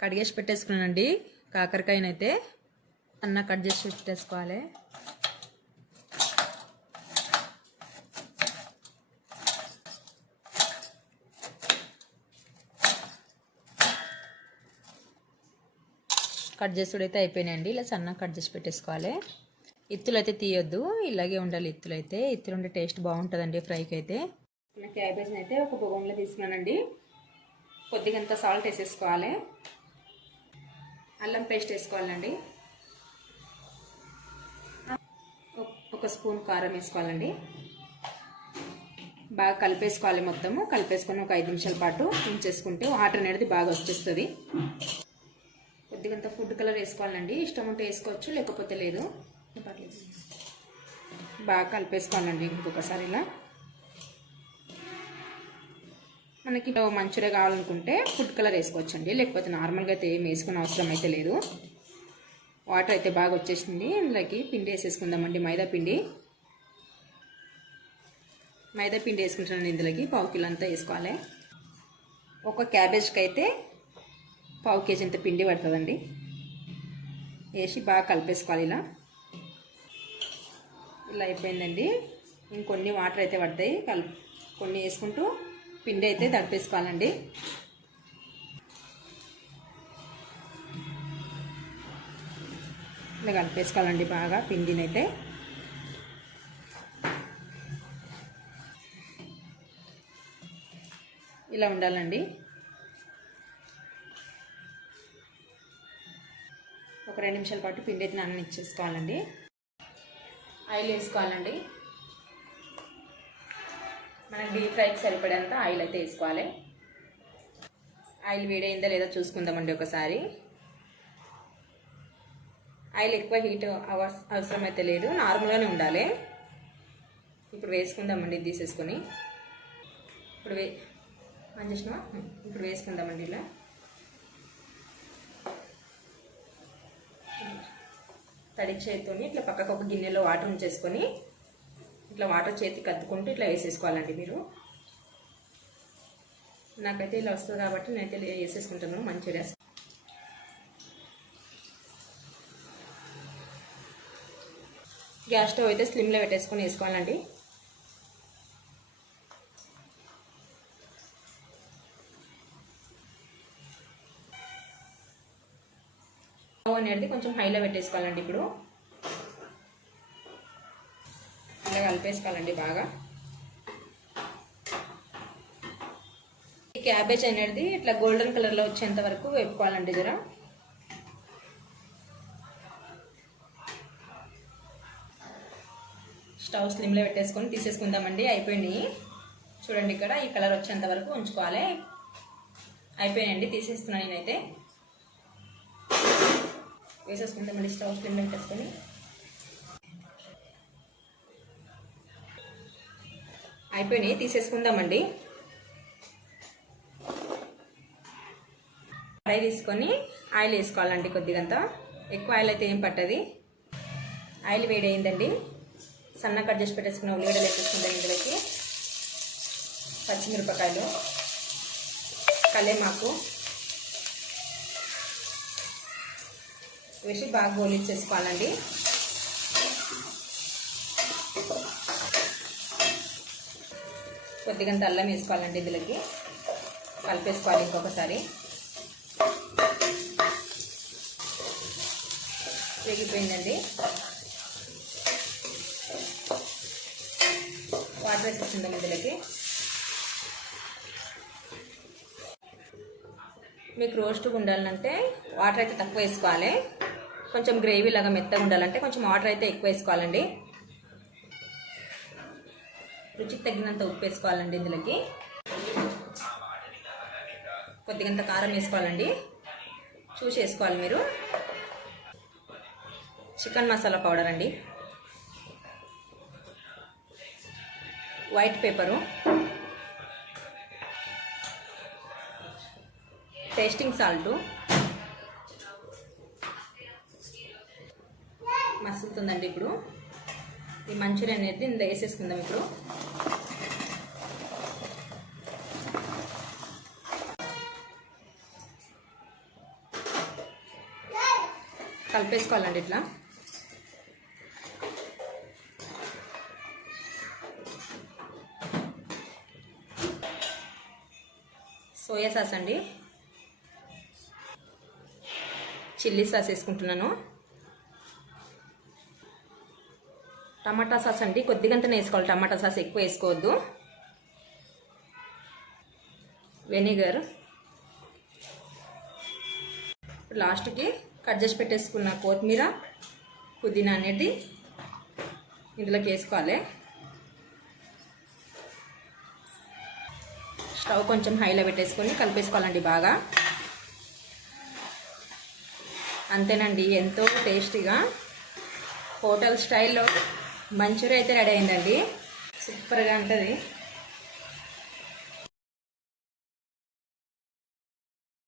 కడిగేసి పెట్టేసుకున్నానండి. కాకరకాయనైతే అన్న కట్ చేసి పెట్టేసుకోవాలి. కట్ చేసుడైతే అయిపోయినాయండి. ఇలా సన్నగా కట్ చేసి పెట్టేసుకోవాలి. ఇత్తులు అయితే తీయొద్దు. ఇలాగే ఉండాలి ఇత్తులు అయితే ఇత్తులు ఉండే టేస్ట్ బాగుంటుందండి ఫ్రైకి అయితే. క్యాబేజ్ అయితే ఒక బొగంలో తీసుకున్నానండి. కొద్దిగంత సాల్ట్ వేసేసుకోవాలి. అల్లం పేస్ట్ వేసుకోవాలండి. ఒక స్పూన్ కారం వేసుకోవాలండి. బాగా కలిపేసుకోవాలి మొత్తము. కలిపేసుకొని ఒక ఐదు నిమిషాల పాటు ఉంచేసుకుంటే వాటర్ అనేది బాగా వచ్చేస్తుంది. కొద్దిగంత ఫుడ్ కలర్ వేసుకోవాలండి. ఇష్టం ఉంటే వేసుకోవచ్చు లేకపోతే లేదు. బాగా కలిపేసుకోవాలండి ఇంకొకసారి ఇలా. మనకి మంచిగా కావాలనుకుంటే ఫుడ్ కలర్ వేసుకోవచ్చండి. లేకపోతే నార్మల్గా అయితే ఏం వేసుకునే అవసరం అయితే లేదు. వాటర్ అయితే బాగా వచ్చేసింది. ఇందులోకి పిండి వేసేసుకుందామండి. మైదా పిండి. మైదా పిండి వేసుకుంటున్నాను ఇందులోకి. పావు కిలో అంతా వేసుకోవాలి. ఒక క్యాబేజ్కి అయితే పావు కేజీ అంత పిండి పడుతుందండి. వేసి బాగా కలిపేసుకోవాలి ఇలా. ఇలా అయిపోయిందండి. ఇంకొన్ని వాటర్ అయితే పడతాయి. కల్ కొన్ని వేసుకుంటూ పిండి అయితే తడిపేసుకోవాలండి. ఇలా కలిపేసుకోవాలండి బాగా పిండినైతే. ఇలా ఉండాలండి. ఒక రెండు నిమిషాల పాటు పిండి అయితే నాన్న ఇచ్చేసుకోవాలండి ఆయిల్ వేసుకోవాలండి. మనకి డీప్ ఫ్రైకి సరిపడేంత ఆయిల్ అయితే వేసుకోవాలి. ఆయిల్ వేడైందా లేదా చూసుకుందామండి ఒకసారి. ఆయిల్ ఎక్కువ హీట్ అవసరం అయితే లేదు నార్మల్గానే ఉండాలి. ఇప్పుడు వేసుకుందామండి ఇది తీసేసుకొని. ఇప్పుడు వే మంచిమా ఇప్పుడు వేసుకుందామండి ఇలా. తడి చేతితో ఇట్లా పక్కకు ఒక గిన్నెలో వాటర్ ఉంచేసుకొని ఇట్లా వాటర్ చేతికి అద్దుకుంటూ ఇట్లా వేసేసుకోవాలండి మీరు. నాకైతే ఇలా వస్తుంది కాబట్టి నేనైతే ఇలా వేసేసుకుంటాను. మంచిగా గ్యాస్ స్టవ్ అయితే స్లిమ్లో పెట్టేసుకొని వేసుకోవాలండి. స్టవ్ అనేది కొంచెం హైలో పెట్టేసుకోవాలండి ఇప్పుడు ఇలా కలిపేసుకోవాలండి బాగా. ఈ క్యాబేజ్ అనేది ఇట్లా గోల్డెన్ కలర్లో వచ్చేంత వరకు వేపుకోవాలండి జర. స్టవ్ స్లిమ్లో పెట్టేసుకొని తీసేసుకుందామండి అయిపోయినాయి చూడండి ఇక్కడ ఈ కలర్ వచ్చేంత వరకు ఉంచుకోవాలి. అయిపోయినాయండి తీసేస్తున్నాను నేనైతే. వేసేసుకుందామండి స్టవ్ స్లిమ్లో పెట్టేసుకొని. అయిపోయినాయి తీసేసుకుందామండి. ఫ్రై తీసుకొని ఆయిల్ వేసుకోవాలండి కొద్దిగంతా. ఎక్కువ ఆయిల్ అయితే ఏం పట్టది. ఆయిల్ వేడైందండి. సన్న కట్ చేసి పెట్టేసుకున్న ఉల్లిగడ్డలు వేసేసుకుందాం ఇందులోకి. పచ్చిమిరపకాయలు కలేమాకు వేసి బాగా గోలిచ్చేసుకోవాలండి. కొద్దిగా అల్లం వేసుకోవాలండి ఇందులోకి. కలిపేసుకోవాలి ఇంకొకసారి. వేగిపోయిందండి. వాటర్ వేసేసిందాం ఇందులోకి. మీకు రోస్ట్ ఉండాలంటే వాటర్ అయితే తక్కువ వేసుకోవాలి. కొంచెం గ్రేవీ లాగా మెత్తగా ఉండాలంటే కొంచెం వాటర్ అయితే ఎక్కువ వేసుకోవాలండి. రుచికి తగినంత ఉప్పు వేసుకోవాలండి ఇందులోకి. కొద్దిగంత కారం వేసుకోవాలండి. చూసి వేసుకోవాలి మీరు. చికెన్ మసాలా పౌడర్ అండి. White pepper. Tasting salt. మసులుతుందండి ఇప్పుడు. ఈ మంచూరియన్ అనేది ఇంత వేసేసుకుందాం ఇప్పుడు. కలిపేసుకోవాలండి ఇట్లా. సోయా సాస్ అండి. చిల్లీ సాస్ వేసుకుంటున్నాను. టమాటా సాస్ అండి. కొద్దిగంతనే వేసుకోవాలి. టమాటా సాస్ ఎక్కువ వేసుకోవద్దు. వెనిగర్. లాస్ట్కి కట్ చేసి పెట్టేసుకున్న కొత్తిమీర పుదీనా అనేది ఇందులోకి వేసుకోవాలి. స్టవ్ కొంచెం హైలో పెట్టేసుకొని కలిపేసుకోవాలండి బాగా. అంతేనండి. ఎంతో టేస్టీగా హోటల్ స్టైల్లో మంచూరియా అయితే రెడీ అయిందండి. సూపర్గా ఉంటుంది.